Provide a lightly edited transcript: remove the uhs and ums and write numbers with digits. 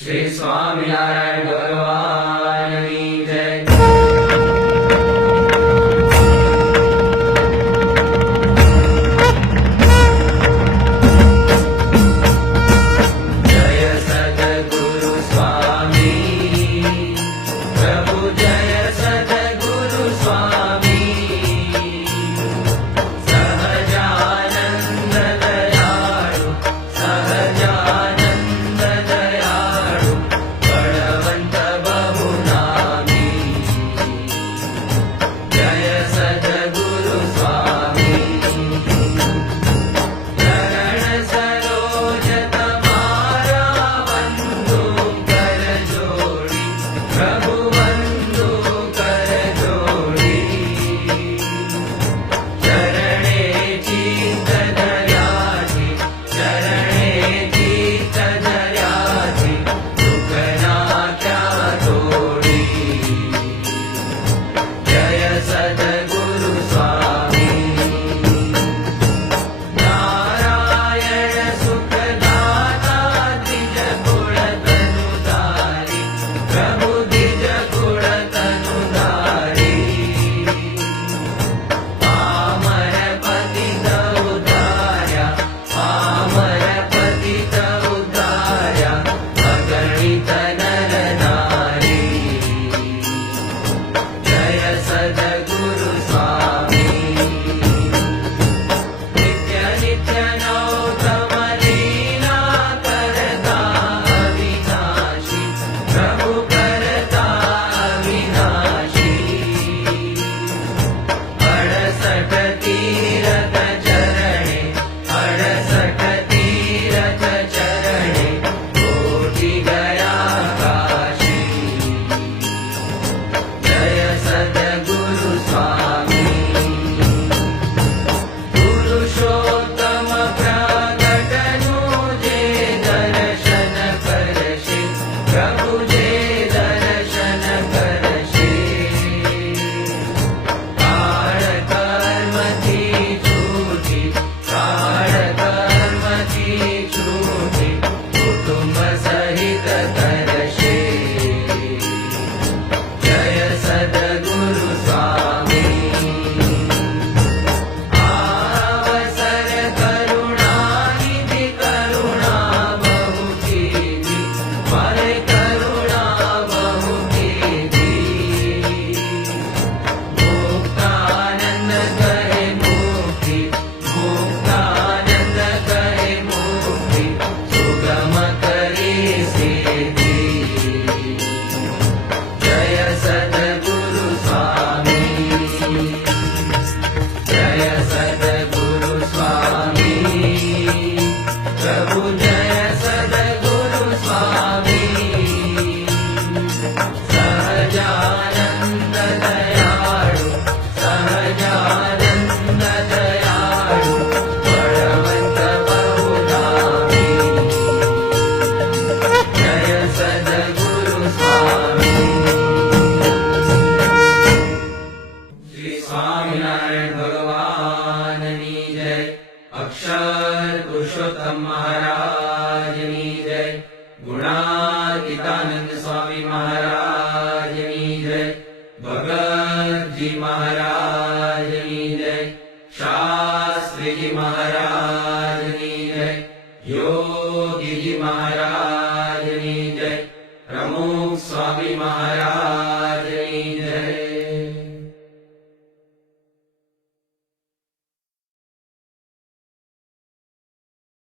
श्री स्वामिनारायण भगवान की जय। जय सद्गुरु स्वामी प्रभु, जय सद्गुरु स्वामी, सहजानंद दयाळु, सहजानंद दयाळु, बळवंत बहुनामी। जय सद्गुरु स्वामी, चरण सरोज तमारा वंदो कर जोड़ी, प्रभु वंदो कर जोड़ी। चरणे चित्त धर्याछि, चरणे चित्त धर्याछि, दुख नाट्या तोड़ी। जय सद्गुरु स्वामी, नारायण सुखदाता द्विज कुल तनुधारी, प्रभु द्विज कुल तनुधारी। पामर पतित उद्धार्य, पामर पतित उद्धार्य, अगणित नर नारी। जय सद्गुरु स्वामी, नित्य नित्य नौतम लीला करता अविनाशी, प्रभु करता अविनाशी। 68 तीरथ चरणे, 68 तीरथ चरणे, कोटि गया काशी। जय सद्गुरु स्वामी, पुरुषोत्तम प्रगटनु जे दर्शन करशे, प्रभु जे दर्शन करशे। काळ कर्म थी छूटी, काळ कर्म थी छूटी, कुटुंब सहित करशे। जय सद्गुरु स्वामी, आवसर करुणानिधि, करुणा बहु कीधी, मारे करुणा बहु कीधी। मुक्तानंद कहे मुक्ति, मुक्तानंद कहे मुक्ति, सुगम करी सिद्धि। जय सद्गुरु स्वामी, जय सद्गुरु स्वामी, प्रभु जय सद्गुरु स्वामी। सहजानंद दयाळु, सहजानंद दयाळु, बळवंत बहुनामी। जय सद्गुरु स्वामी, श्री स्वामिनारायण भगवान की जय। अक्षर पुरुषोत्तम महाराज की जय। गुणातीतानंद स्वामी महाराज की जय। भगत जी महाराज की जय। शास्त्री जी महाराज की जय। योगी जी महाराज की जय। प्रमुख स्वामी महाराज